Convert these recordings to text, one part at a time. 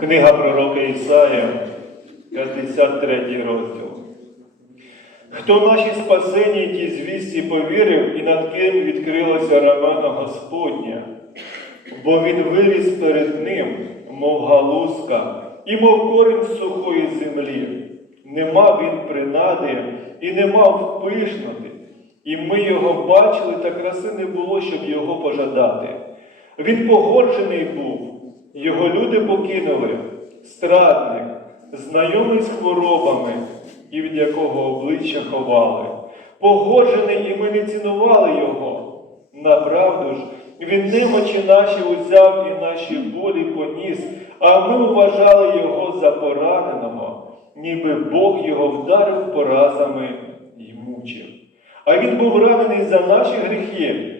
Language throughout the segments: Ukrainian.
Книга пророка Ісая, 53 розділ. Хто наші спасені ті звісті повірив, і над ким відкрилося рамена Господня, бо він виріс перед ним, мов галузка, і мов корінь сухої землі. Не мав він принади і не мав пишноти. І ми його бачили, та краси не було, щоб його пожадати. Він погорджений був, його люди покинули, страдник, знайомий з хворобами, і від якого обличчя ховали. Погорджений, і ми не цінували його. Направду ж, він немочі наші узяв і наші болі поніс, а ми вважали його за пораненого, ніби Бог його вдарив поразами й мучив. А він був ранений за наші гріхи,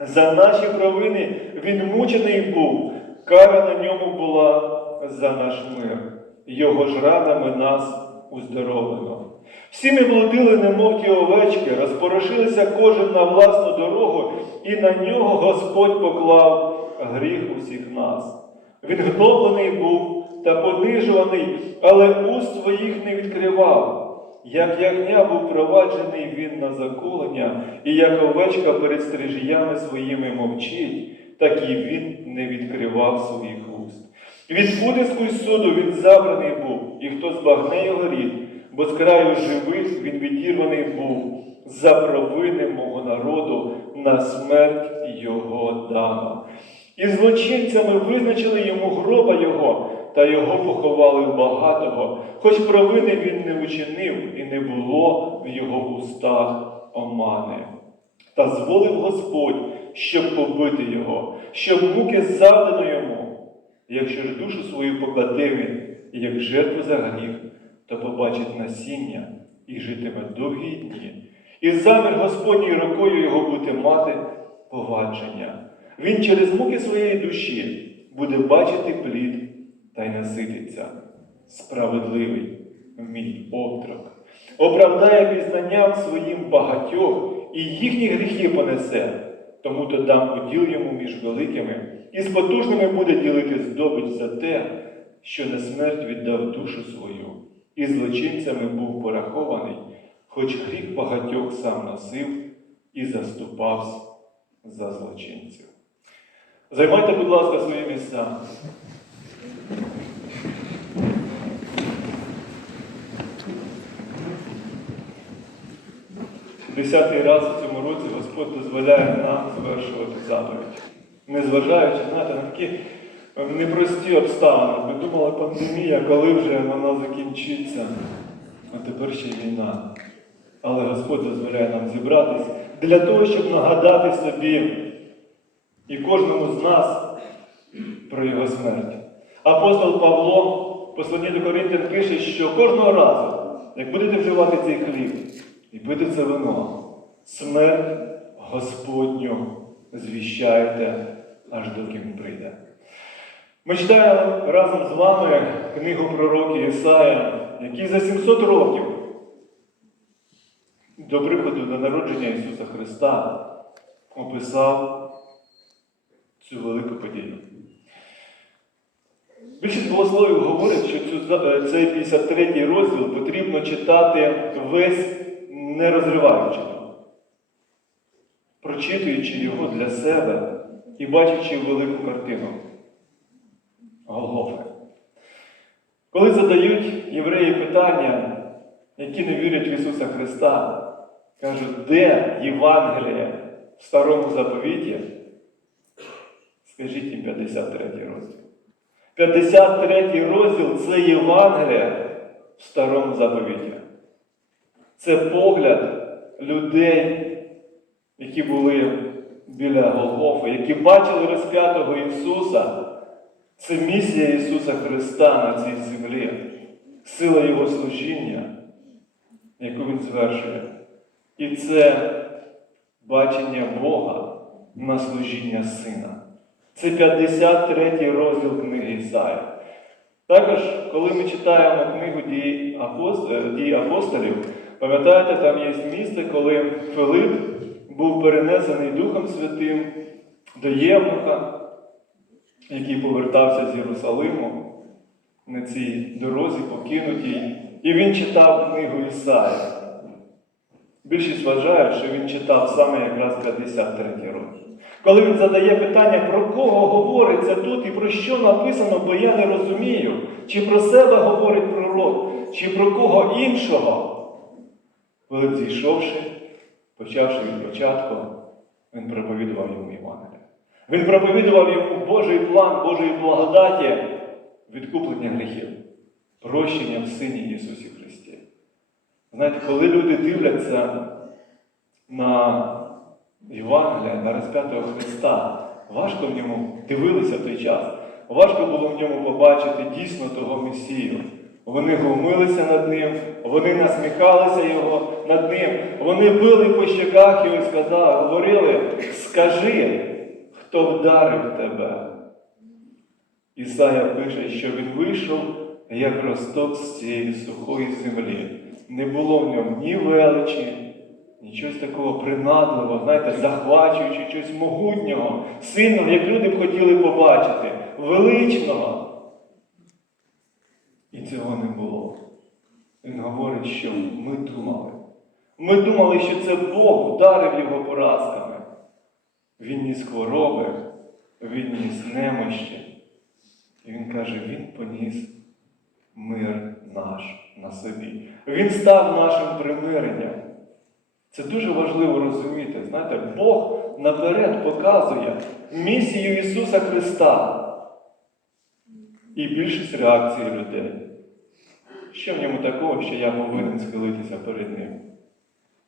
за наші провини він мучений був, кара на ньому була за наш мир, його ж ранами нас уздоровлено. Всі ми блудили, немов ті овечки, розпорошилися кожен на власну дорогу, і на нього Господь поклав гріх усіх нас. Він гноблений був та понижуваний, але уст своїх не відкривав. Як ягня був проваджений він на заколення, і як овечка перед стрижіями своїми мовчить, так і він не відкривав своїх уст. Від утиску й суду він забраний був, і хто збагне його рід, бо з краю живих він відірваний був за провини мого народу на смерть його дама. І злочинцями визначили йому гроба його, та його поховали багатого, хоч провини він не учинив, і не було в його устах омани. Та зволив Господь, щоб побити його, щоб муки завдано йому. Якщо ж душу свою покладе він, як жертву за гріх, то побачить насіння і житиме довгі дні. І замір Господній рукою його буде мати повадження. Він через муки своєї душі буде бачити плід та й насититься. Справедливий мій отрок. Оправдає пізнанням своїм багатьох і їхні гріхи понесе, тому то дам уділ йому між великими, і з потужними буде ділити здобич за те, що на смерть віддав душу свою, і злочинцями був порахований, хоч гріх багатьох сам носив і заступався за злочинців. Займайте, будь ласка, свої місця. Десятий раз у цьому році Господь дозволяє нам звершувати заповідь. Незважаючи на такі непрості обставини. Ми думали, пандемія, коли вже вона закінчиться, а тепер ще війна. Але Господь дозволяє нам зібратись для того, щоб нагадати собі і кожному з нас про його смерть. Апостол Павло, посланні до Коринтян, пише, що кожного разу, як будете вживати цей хліб і пити це вино, смерть Господню звіщаєте, аж доки прийде. Ми читаємо разом з вами книгу пророка Ісая, який за 700 років до приходу до народження Ісуса Христа описав цю велику подію. Більшість богословів говорять, що е, цей 53 розділ потрібно читати весь не розриваючи, прочитуючи його для себе і бачачи велику картину Голгофи. Коли задають євреї питання, які не вірять в Ісуса Христа, кажуть, де Євангеліє в старому заповіті? Скажіть їм 53 розділ. 53 розділ це Євангелія в старому заповіті. Це погляд людей, які були біля Голгофи, які бачили розп'ятого Ісуса. Це місія Ісуса Христа на цій землі, сила Його служіння, яку Він звершує. І це бачення Бога на служіння Сина. Це 53 розділ книги Ісая. Також, коли ми читаємо книгу апостолів, дій апостолів, пам'ятаєте, там є місце, коли Филип був перенесений Духом Святим до Євнуха, який повертався з Єрусалиму. на цій дорозі покинутій, і він читав книгу Ісаї. Більшість вважають, що він читав саме якраз 53 роки. Коли він задає питання, про кого говориться тут і про що написано, бо я не розумію, чи про себе говорить пророк, чи про кого іншого. Коли зійшовши, почавши від початку, він проповідував йому Євангелія. Він проповідував йому Божий план, Божої благодаті, відкуплення гріхів, прощення в Сині Ісусі Христі. Знаєте, коли люди дивляться на Євангелія, на розп'ятого Христа, важко в ньому дивилися в той час, важко було в ньому побачити дійсно того Месію. Вони глумилися над ним, вони насміхалися його над ним, вони били по щеках і сказали, говорили, скажи, хто вдарив тебе. Ісая пише, що він вийшов як росток з цієї сухої землі. Не було в ньому ні величі, ні чогось такого принадливого, знаєте, захвачуючи, чогось могутнього, сильного, як люди б хотіли побачити, величного. Цього не було. Він говорить, що ми думали. Ми думали, що це Бог вдарив його поразками. Він ніс хвороби, він ніс немощі. І він каже, він поніс мир наш на собі. Він став нашим примиренням. Це дуже важливо розуміти. Знаєте, Бог наперед показує місію Ісуса Христа і більшість реакції людей. Що в ньому такого, що я повинен схилитися перед Ним?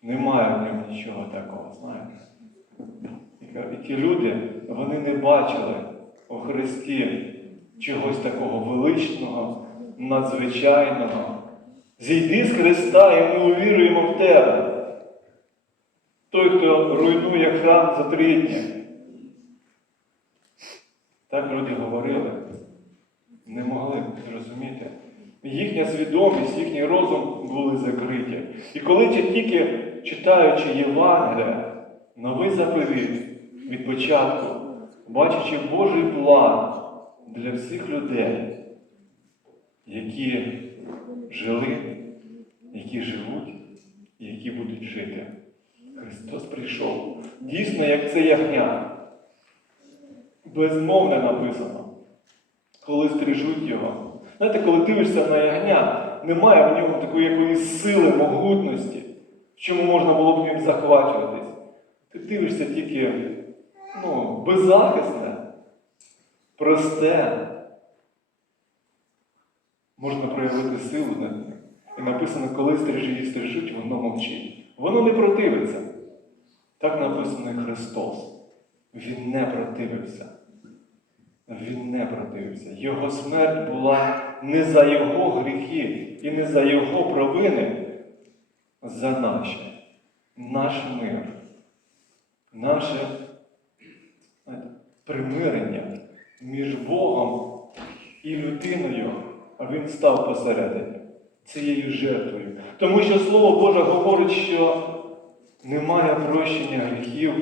Немає в ньому нічого такого, знаєте. І ті люди, вони не бачили у Христі чогось такого величного, надзвичайного. Зійди з Христа, і ми увіруємо в тебе. Той, хто руйнує храм за три дні. Так люди говорили, не могли зрозуміти. Їхня свідомість, їхній розум були закриті. І коли ті- тільки читаючи Євангелія, новий заповіт від початку, бачачи Божий план для всіх людей, які жили, які живуть які будуть жити. Христос прийшов. Дійсно, як це ягня. Безмовне написано. Коли стрижуть його. Знаєте, коли дивишся на ягня, немає в ньому такої якоїсь сили, могутності, в чому можна було б ним захвачуватись. Ти дивишся тільки ну, беззахисне, просте. Можна проявити силу над ним. І написано, коли стрижі їх стрижуть, воно мовчить. Воно не противиться. Так написано Христос. Він не противився. Він не противився. Його смерть була не за його гріхи і не за його провини, за наші, наш мир, наше примирення між Богом і людиною, а він став посередині цією жертвою. Тому що Слово Боже говорить, що немає прощення гріхів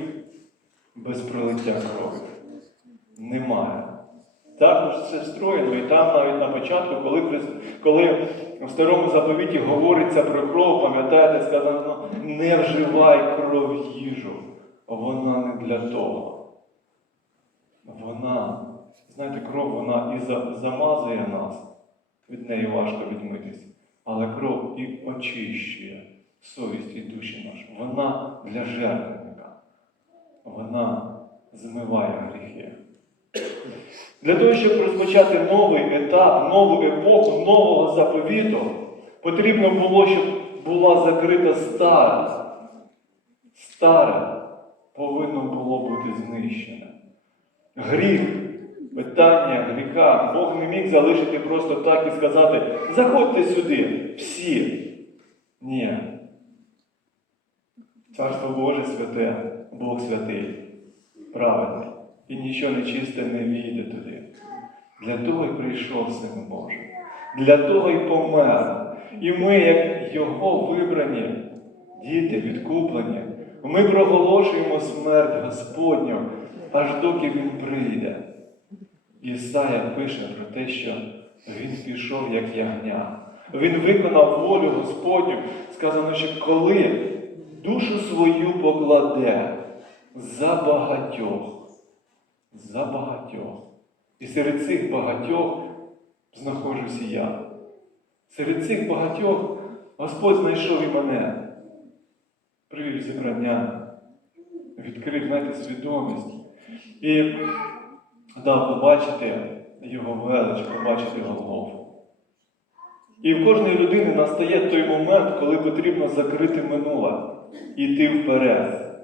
без пролиття крові. Немає. Також це встроєно, і там навіть на початку, коли, коли в старому заповіті говориться про кров, пам'ятаєте, сказано, не вживай кров їжу. Вона не для того. Вона, знаєте, кров вона і замазує нас, від неї важко відмитись, але кров і очищує совість і душі наші. Вона для жертвенника. Вона змиває гріхи. Для того, щоб розпочати новий етап, нову епоху, нового заповіту, потрібно було, щоб була закрита стара. Старе повинно було бути знищене. Гріх, питання гріха, Бог не міг залишити просто так і сказати, заходьте сюди, всі. Ні. Царство Боже святе, Бог святий, праведний, і нічого нечисте не війде туди. Для того й прийшов Син Божий, для того й помер. І ми, як Його вибрані, діти, відкуплені, ми проголошуємо смерть Господню, аж доки Він прийде. Ісая пише про те, що він пішов як ягня. Він виконав волю Господню. Сказано, що коли душу свою покладе за багатьох, за багатьох. І серед цих багатьох знаходжуся я. Серед цих багатьох Господь знайшов і мене, привів зібрання, відкрив, знаєте, свідомість і дав побачити його велич, побачити Голгофу. І в кожної людини настає той момент, коли потрібно закрити минуле йти вперед,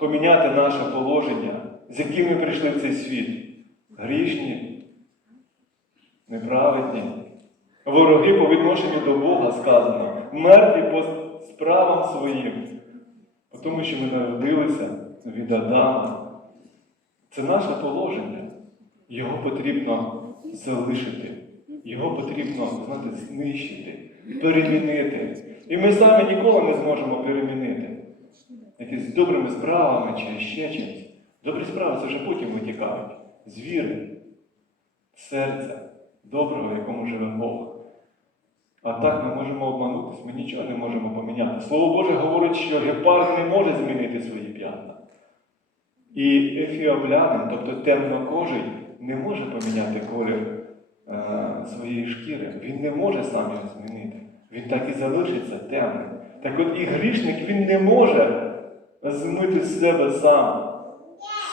поміняти наше положення, з яким ми прийшли в цей світ. Грішні, неправедні, вороги по відношенню до Бога сказано, мертві по справам своїм, по тому, що ми народилися від Адама. Це наше положення. Його потрібно залишити. Його потрібно, знаєте, знищити, перемінити. І ми самі ніколи не зможемо перемінити. Якісь добрими справами чи ще чимось. Добрі справи це вже потім витікають. З віри, серця, доброго, в якому живе Бог. А так ми можемо обманутися, ми нічого не можемо поміняти. Слово Боже говорить, що гепард не може змінити свої п'ятна. І ефіоплянин, тобто темнокожий, не може поміняти колір е, своєї шкіри. Він не може сам його змінити. Він так і залишиться темним. Так от і грішник він не може змити з себе сам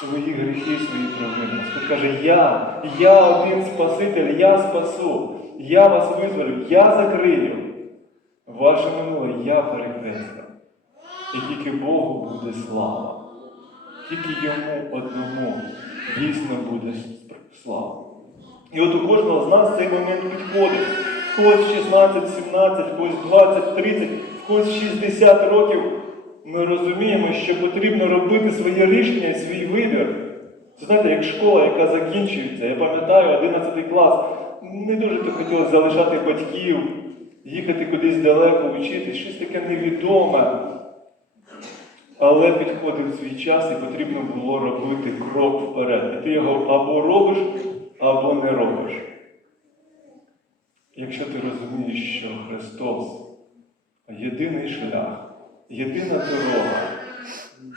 свої гріхи, свої провини. Господь каже, я, я один Спаситель, я спасу, я вас визволю, я закрию. Ваше минуле я перекреслю. І тільки Богу буде слава. Тільки йому одному дійсно буде слава. І от у кожного з нас цей момент підходить. Когось 16, 17, в когось 20, 30, в когось 60 років ми розуміємо, що потрібно робити своє рішення і свій вибір. Це знаєте, як школа, яка закінчується. Я пам'ятаю, 11 клас. Не дуже то хотілося залишати батьків, їхати кудись далеко вчитись, щось таке невідоме. Але підходив свій час і потрібно було робити крок вперед. І ти його або робиш, або не робиш. Якщо ти розумієш, що Христос єдиний шлях, єдина дорога,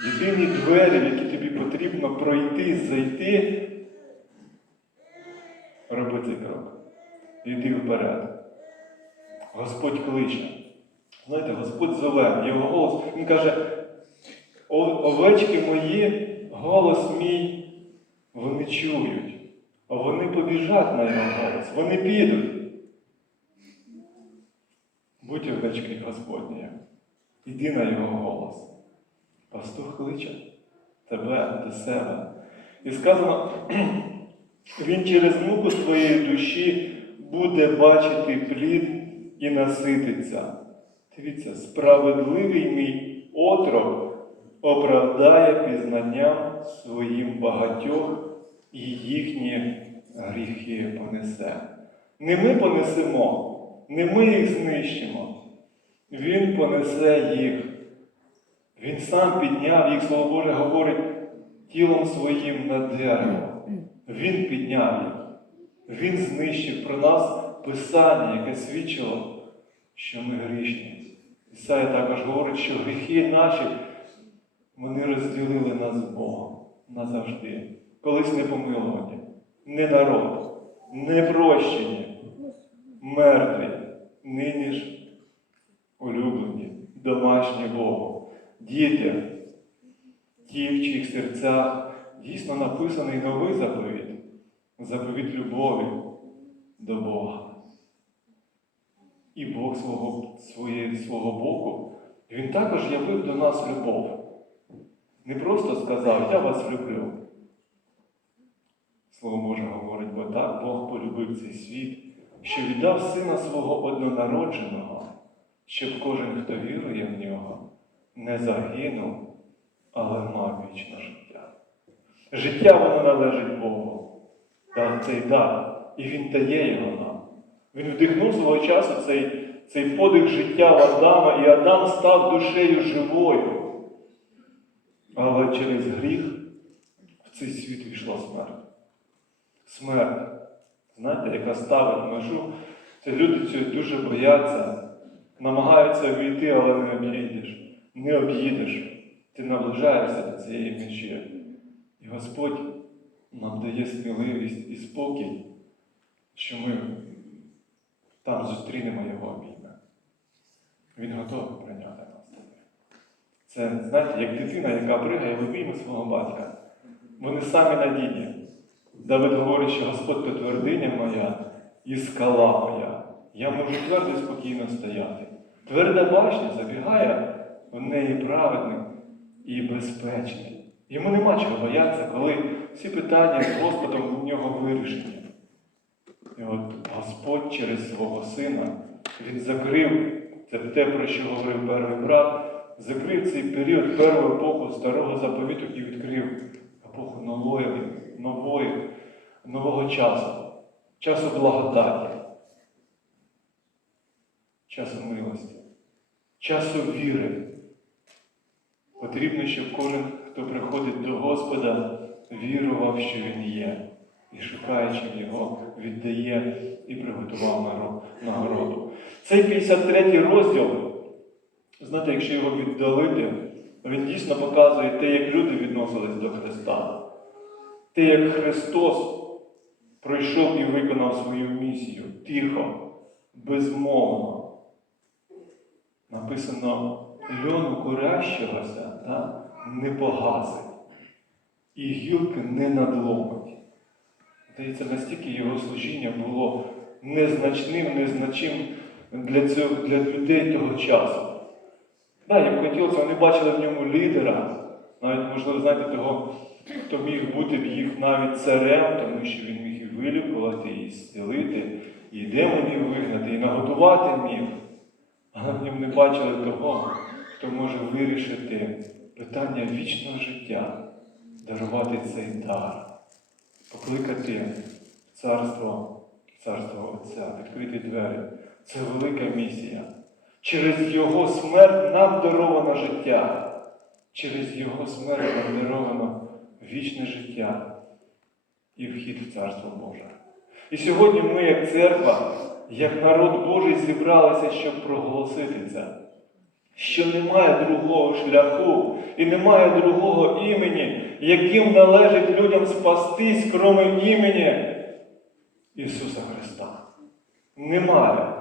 єдині двері, які тобі потрібно пройти, зайти, роби цей крок. Йди вперед. Господь кличе. Знаєте, Господь зове, його голос, Він каже, овечки мої, голос мій, вони чують, а вони побіжать на його голос, вони підуть. Будь овечки Господні, іди на його голос. Пастух кличе тебе до себе. І сказано, він через муку своєї душі буде бачити плід і насититься. Дивіться, справедливий мій отрок оправдає пізнанням своїм багатьох і їхні гріхи понесе. Не ми понесемо, не ми їх знищимо. Він понесе їх. Він сам підняв їх, Слово Боже говорить, тілом своїм на дерево. Він підняв їх. Він знищив про нас Писання, яке свідчило, що ми грішні. Ісая також говорить, що гріхи наші вони розділили нас з Богом назавжди. Колись не помилувані, не народ, не прощені, мертві, нині ж улюблені, домашні Богу, діти, ті, в чиїх серцях дійсно написаний новий заповіт, заповіт любові до Бога. І Бог свого, своє, свого боку, Він також явив до нас любов. Не просто сказав, я вас люблю. Слово Боже говорить, бо так Бог полюбив цей світ, що віддав Сина свого однонародженого, щоб кожен, хто вірує в нього, не загинув, але мав вічне життя. Життя воно належить Богу. Та цей дар, і Він дає його нам. Він вдихнув свого часу цей, цей подих життя в Адама, і Адам став душею живою. Але через гріх в цей світ війшла смерть. Смерть знаєте, яка ставить межу. Це люди цього дуже бояться, намагаються обійти, але не обійдеш, не об'їдеш. Ти наближаєшся до цієї межі. І Господь нам дає сміливість і спокій, що ми там зустрінемо Його обійме. Він готовий прийняти нас. Це, знаєте, як дитина, яка пригає в обійми свого батька. Вони самі надійні. Давид говорить, що Господь то твердиня моя і скала моя. Я можу твердо і спокійно стояти. Тверда башня забігає в неї праведник і безпечний. Йому нема чого боятися, коли всі питання з Господом у нього вирішені. І от Господь через свого сина він закрив, це те, про що говорив перший брат, закрив цей період, першу епоху старого заповіту і відкрив епоху нової, нової, нового часу, часу благодаті, часу милості, часу віри. Потрібно, щоб кожен, хто приходить до Господа, вірував, що Він є, і шукаючи Його, віддає і приготував нагороду. Цей 53 розділ, знаєте, якщо його віддалити, він дійсно показує те, як люди відносились до Христа. Те, як Христос пройшов і виконав свою місію тихо, безмовно. Написано, льону курящогося да, не погасить, і гілки не надломить. Здається, настільки його служіння було незначним, незначим для, цього, для людей того часу. Так, як хотілося, вони бачили в ньому лідера, навіть, можливо, знаєте, того, хто міг бути в їх навіть царем, тому що він міг і вилікувати, і зцілити, і демонів вигнати, і нагодувати міг. Але в не бачили того, хто може вирішити питання вічного життя, дарувати цей дар, покликати царство, царство Отця, відкрити двері. Це велика місія. Через Його смерть нам даровано життя. Через Його смерть нам даровано вічне життя і вхід в Царство Боже. І сьогодні ми, як церква, як народ Божий, зібралися, щоб проголосити це. Що немає другого шляху і немає другого імені, яким належить людям спастись, крім імені Ісуса Христа. Немає.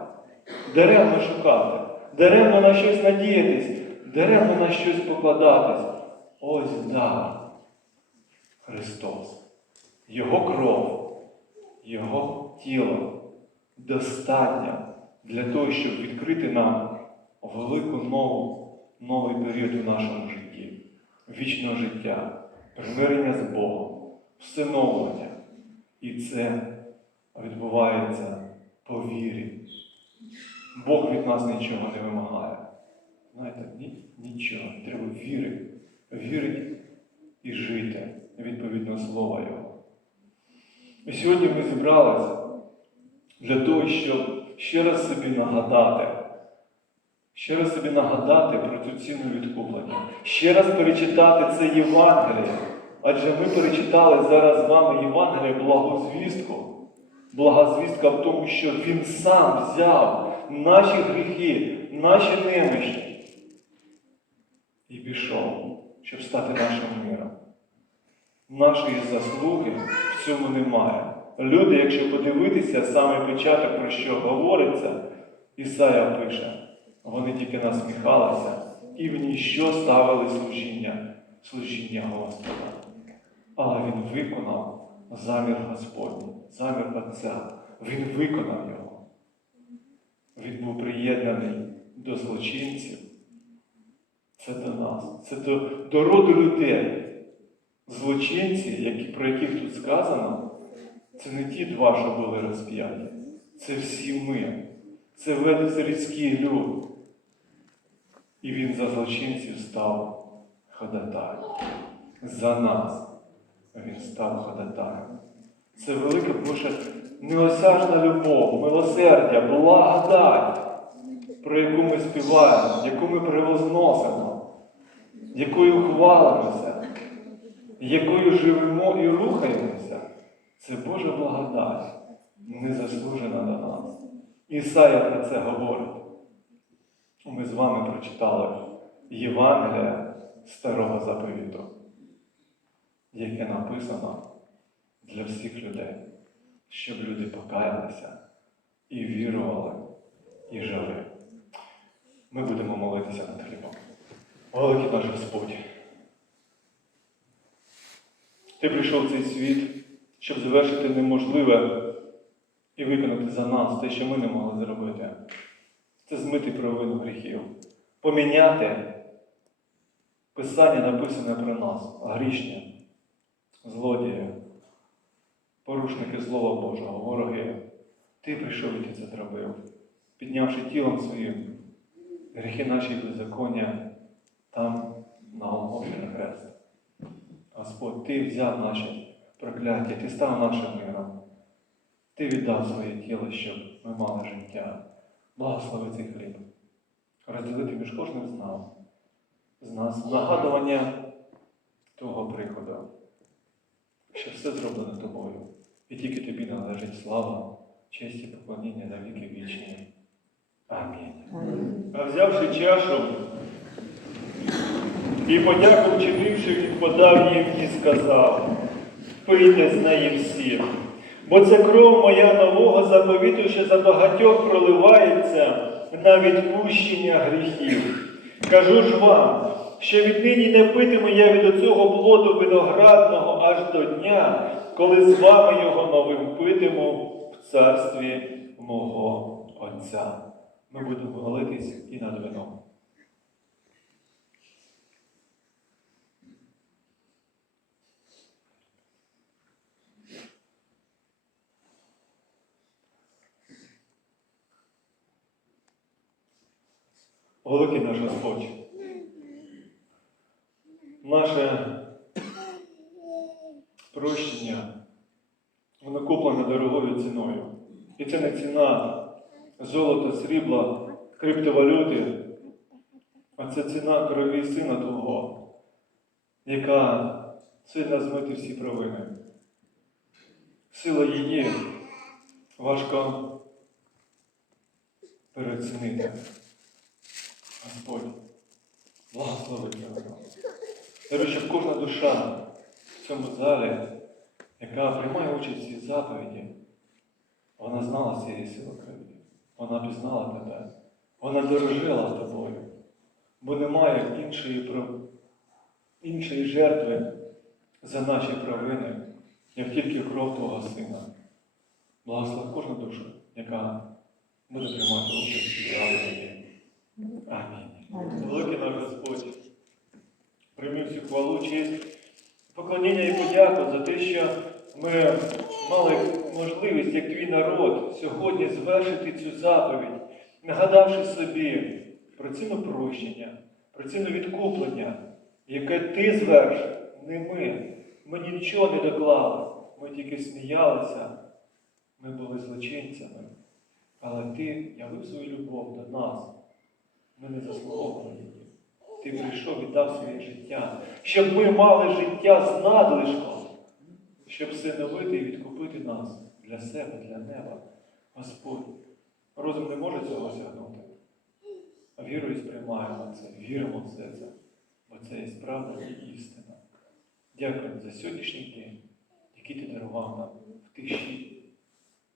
Даремно шукати, даремно на щось надіятись, даремно на щось покладатись. Ось дар Христос. Його кров, Його тіло достатньо для того, щоб відкрити нам велику нову, новий період в нашому житті, вічного життя, примирення з Богом, всиновлення. І це відбувається по вірі. Бог від нас нічого не вимагає. Знаєте, ні, нічого. Треба вірити. Вірити і жити відповідно слова Його. І сьогодні ми зібралися для того, щоб ще раз собі нагадати, ще раз собі нагадати про цю ціну відкуплення, ще раз перечитати це Євангеліє. Адже ми перечитали зараз з вами Євангеліє благозвістку. Благозвістка в тому, що Він сам взяв наші гріхи, наші немощі і пішов, щоб стати нашим миром. Нашої заслуги в цьому немає. Люди, якщо подивитися саме початок, про що говориться, Ісая пише, вони тільки насміхалися і в ніщо ставили служіння, служіння Господа. Але Він виконав замір Господній, замір Отця. Він виконав його. Він був приєднаний до злочинців. Це до нас, це до, до роду людей. Злочинці, які, про яких тут сказано, це не ті два, що були розп'яті. Це всі ми. Це весь людський люд. І він за злочинців став ходатаєм. За нас він став ходатаєм. Це велика Божа неосяжна любов, милосердя, благодать, про яку ми співаємо, яку ми превозносимо, якою хвалимося, якою живемо і рухаємося. Це Божа благодать. незаслужена до нас. Ісая про це говорить. Ми з вами прочитали Євангелія Старого Заповіту, яке написано для всіх людей, щоб люди покаялися і вірували, і жили. Ми будемо молитися над хлібом. Великий наш Господь. Ти прийшов в цей світ, щоб завершити неможливе і виконати за нас те, що ми не могли зробити. Це змити провину гріхів, поміняти писання, написане про нас, грішні, злодії, порушники Слова Божого, вороги. Ти прийшов і ти це зробив, піднявши тілом своїм гріхи наші беззаконня там на Голгофі на хрест. Господь, Ти взяв наші прокляття, Ти став нашим миром. Ти віддав своє тіло, щоб ми мали життя. Благослови цей хліб. Розділити між кожним з нас, з нас нагадування Твого приходу, що все зроблено тобою. І тільки тобі належить слава, честь і поклоніння на віки вічні. Амінь. А взявши чашу і подяку вчинивши, він подав їм і сказав, пийте з неї всі, бо це кров моя нового заповіту, що за багатьох проливається на відпущення гріхів. Кажу ж вам, що віднині не питиму я від оцього плоду виноградного аж до дня, коли з вами його новим питиму в царстві мого Отця. Ми будемо молитись і над вином. Великий наш Господь, наше прощення, воно куплене дорогою ціною. І це не ціна золота, срібла, криптовалюти, а це ціна крові Сина Твого, яка сильно змити всі провини. Сила її важко переоцінити. Господь, благослови тебе. Щоб кожна душа в цьому залі, яка приймає участь цій заповіді, вона знала цієї сили крові. Вона пізнала тебе. Вона дорожила тобою. Бо немає іншої, іншої жертви за наші провини, як тільки кров Твого Сина. Благослови кожну душу, яка буде приймати участь в цій заповіді. Амінь. Великий наш Господь, прийми всю хвалу, честь, поклоніння і подяку за те, що ми мали можливість, як твій народ, сьогодні звершити цю заповідь, нагадавши собі про ціну прощення, про ціну відкуплення, яке ти звершив, не ми. Ми нічого не доклали, ми тільки сміялися, ми були злочинцями. Але ти явив свою любов до нас. Ми не заслуговували. Ти прийшов і дав своє життя, щоб ми мали життя з надлишком, щоб всиновити і відкупити нас для себе, для неба. Господь, розум не може цього осягнути. А вірою сприймаємо це, віримо в це, це, бо це є правда і істина. Дякую за сьогоднішній день, який ти дарував нам в тиші,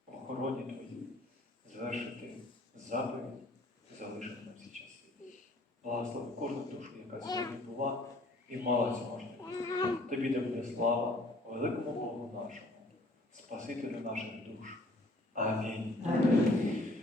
в охороні твоїй, звершити заповідь, залишити. Благослови кожну душу, яка сьогодні була і мала можливість. Тобі де буде слава, великому Богу нашому, Спасителю наших душ. Амінь. Амінь.